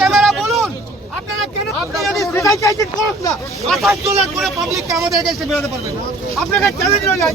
Camera বলুন আপনারা কেন যদি সেটাই চাইছেন করুন না আকাশ তোলা করে পাবলিককে আমাদের কাছে বেরোতে পারবেন না আপনাকে চ্যালেঞ্জ রয়ে যায়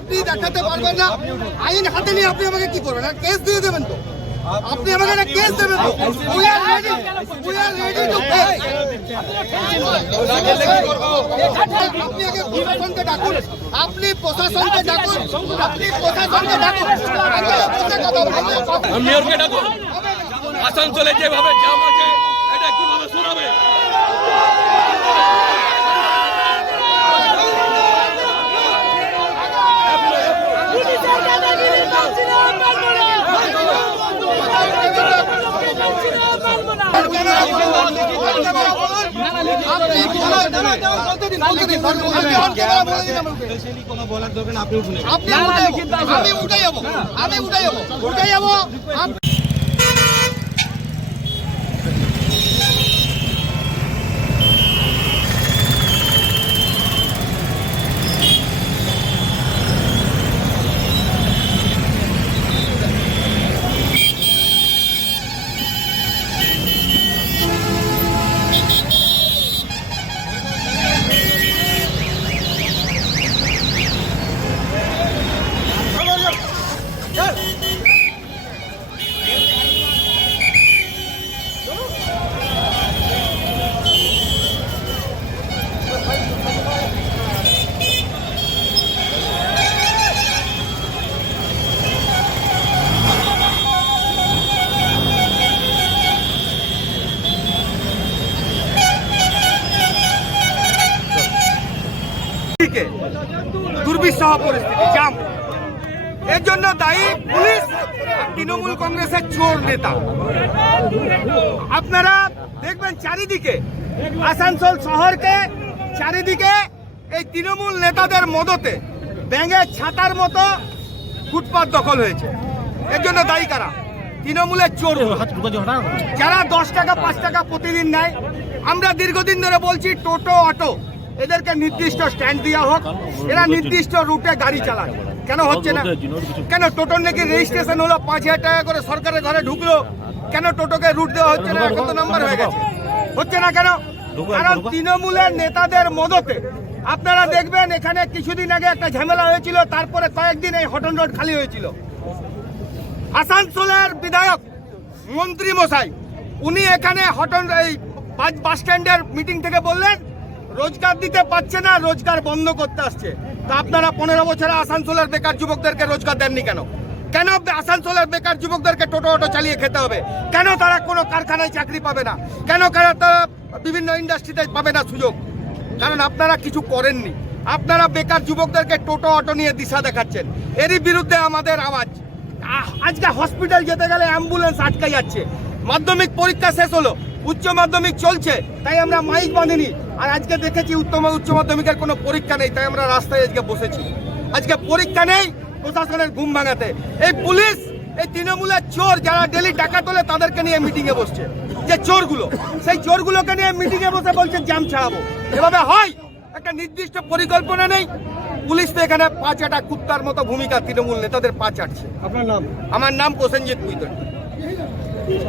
আপনি দেখাতে পারবেন না আইন হাতে নিয়ে আপনি আমাকে কি করবেন কেস দিয়ে দেবেন তো আপনি আমাকে একটা কেস দেবেন তো we are ready to pay আপনি আগে প্রশাসনকে ডাকুন আপনি প্রশাসনকে ডাকুন মেয়রকে ডাকুন আসানসোলে যেভাবে জাম আছে এটা কিভাবে শোনাবে আমি উঠে যাবো দুর্বিষহ পরিস্থিতি জাম এর জন্য দায়ী পুলিশ তৃণমূল কংগ্রেসের চোর নেতা আপনারা দেখবেন চারিদিকে আসানসোল শহরকে চারিদিকে এই তৃণমূল নেতাদের মদতে ব্যাঙের ছাতার মতো ফুটপাত দখল হয়েছে এর জন্য দায়ী কারা তৃণমূলের চোর যারা 10 টাকা 5 টাকা প্রতিদিন নেয় আমরা দীর্ঘদিন ধরে বলছি টোটো অটো এদেরকে নির্দিষ্ট স্ট্যান্ড দেওয়া হোক এরা নির্দিষ্ট রুটে গাড়ি চালায় কেন হচ্ছে না কেন টোটোর নাকি রেজিস্ট্রেশন হলো 5,000 টাকা করে সরকারের ঘরে ঢুকলো কেন টোটোকে রুট দেওয়া হচ্ছে না এখন তো নাম্বার হয়ে গেছে হচ্ছে না কেন কারণ তৃণমূলের নেতাদের মদতে আপনারা দেখবেন এখানে কিছুদিন আগে একটা ঝামেলা হয়েছিল তারপরে কয়েকদিন এই হটন রোড খালি হয়েছিল আসানসোলের বিধায়ক মন্ত্রী মশাই উনি এখানে হটন এই বাস স্ট্যান্ডের মিটিং থেকে বললেন রোজগার দিতে পারছে না রোজগার বন্ধ করতে আসছে তা আপনারা 15 বছরে আসানসোলের বেকার যুবকদেরকে রোজগার দেননি কেন কেন আসানসোলের বেকার যুবকদেরকে টোটো অটো চালিয়ে খেতে হবে কেন তারা কোনো কারখানায় চাকরি পাবে না কেন তারা বিভিন্ন ইন্ডাস্ট্রিতে পাবে না সুযোগ কারণ আপনারা কিছু করেননি আপনারা বেকার যুবকদেরকে টোটো অটো নিয়ে দিশা দেখাচ্ছেন এরই বিরুদ্ধে আমাদের আওয়াজ আজকে হসপিটাল যেতে গেলে অ্যাম্বুলেন্স আটকে যাচ্ছে মাধ্যমিক পরীক্ষা শেষ হলো উচ্চ মাধ্যমিক চলছে তাই আমরা মাইক বাঁধিনি আর আজকে দেখেছি উচ্চ মাধ্যমিকের কোনো পরীক্ষা নেই তাই আমরা রাস্তায় আজকে বসেছি আজকে পরীক্ষা নেই প্রশাসনের ঘুম ভাঙাতে এই পুলিশ এই তৃণমূলের চোর যারা ডেলি টাকা তোলে তাদেরকে নিয়ে মিটিংয়ে বসছে যে চোরগুলো, সেই চোরগুলোকে নিয়ে মিটিংয়ে বসে বলছেন জ্যাম ছাড়াবো। এভাবে হয়? একটা নির্দিষ্ট পরিকল্পনা নেই। পুলিশ তো এখানে পা চাটা কুত্তার মতো ভূমিকা তৃণমূল নেতাদের পা চাটছে। আপনার নাম? আমার নাম প্রসেনজিৎ ভুইতর।